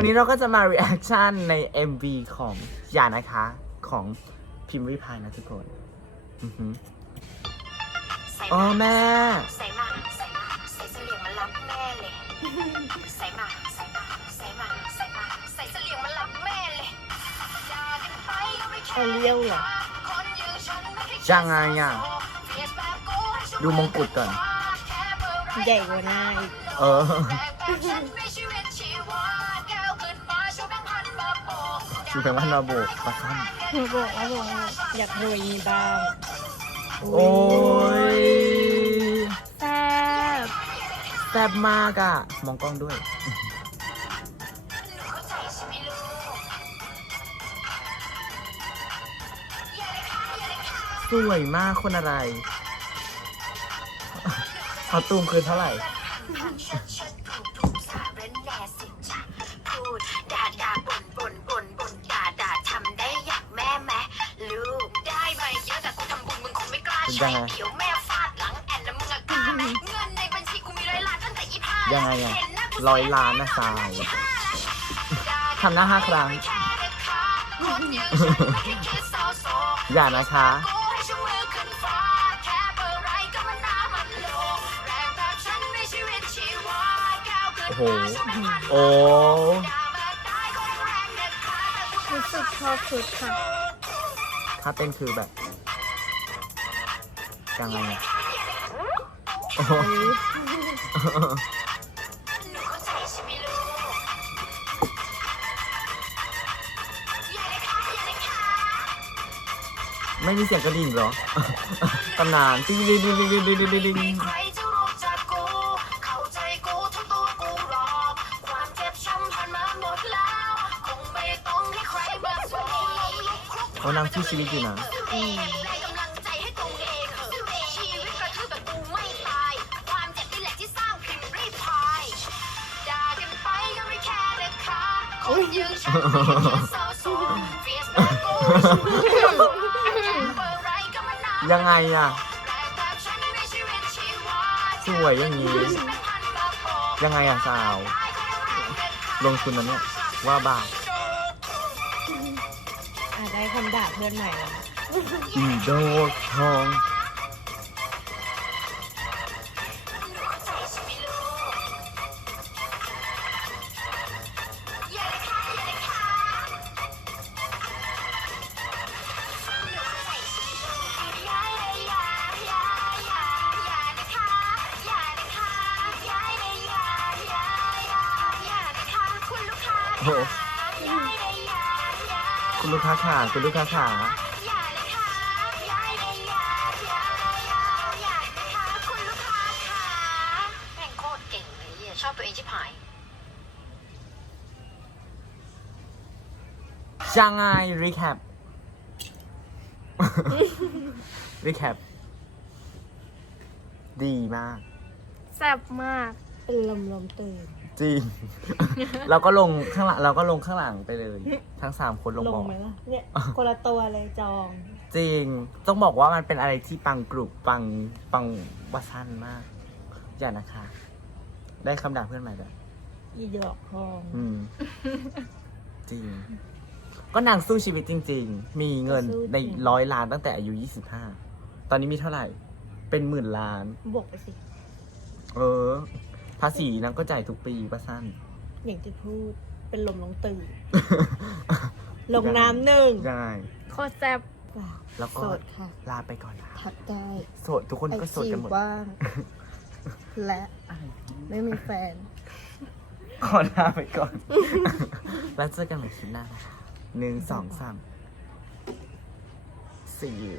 วันนี้เราก็จะมา reaction ใน MV ของอย่านะคะ ของพิมพ์ริพายนะทุกคนอือหือใส่อ๋อมาแม่ ใส่มาใส่มาใส่เสลี่ยงมารับแม่เลย ใส่มาใส่มาใส่มาใส่มาใส่เสลี่ยงมารับแม่เลยอย่ากันไปก็ไม่แค่เอาเลี้ยวเหรอคนอยังฉันไม่ให้ยังไงอะดูมงกุฎก่อน ใหญ่กว่าหน้าอีก เออชู แพงว่านาโบกปะค่หนูบอกว่าบอกว่าอยากรวยมีบ้างำโอ้ยแซ่บแซ่บมากอะมองกล้องด้วยสวยมากคนอะไรเอาตูมคืนเท่าไหร่ งคงไม่กล้ายัใช้งไงเดี๋ยวแม่ฟาดหลังแอนแล้วมึงอะกล้าไหมเงินในบัญชีกูมีร้อยล้านตั้งแต่ยี่ห้ายัยังไงอะร้อยล้านนะสาวทำหน้าห้าครั้ง อย่านะคะโอ้โห โอ้รู้สึกชอบชุดค่ะ ถ้าเต้นคือแบบ ยังไงอะโอ้โหไม่มีเสียงกระดิ่งเหรอตำนานติ๊งติ๊งติ๊งติ๊งติ๊งติ๊งติ๊งติ๊งมีใครจะรู้จักกูเข้า น่ายังไงอะแต่แบบฉันไม่ชีวิตชีวาสวยอย่างนี้ ยังไงอะสาว ลงทุนนะเนี่ย ว่าบาทอะได้คำด่าเพื่อนใหม่แล้วอีโดทอง คุณลูกค้าขาคุณลูกค้าขาชอบตัวเองชิบหายยังไงรีแคปรีแคปดีมาก แซ่บมาก เป็นลมลมตื่น จริง เราก็ลงข้างหลังเราก็ลงข้างหลังไปเลย ทั้งสามคนลงลบงอกไหมล่ะเนี่ยคนละตัวเลยจอง จริง ต้องบอกว่ามันเป็นอะไรที่ปังกรุบปังปังวาซันมาก อย่านะคะ ได้คำด่าเพื่อนใหม่แบบอีดอกทองอืม จริง ก็นางสู้ชีวิตจริง ๆ มีเงินในร้อยล้านตั้งแต่อายุยี่สิบห้าตอนนี้มีเท่าไหร่ เป็นหมื่นล้าน บวกไปสิ เออ ภาษีนางก็จ่ายทุกปีป้าสั้น อย่างที่พูดเป็นลมลงตื่นลงน้ำหนึ่งได้ โคตรแซ่บแล้วก็โสดค่ะ ลาไปก่อนนะทักได้โสดทุกคนไอก็โสดจีกันหมดว่าง และไม่มีแฟน ขอลาไปก่อน แล้วเจอกันใหม่คลิปหน้านะคะหนึ่งสองสาม see you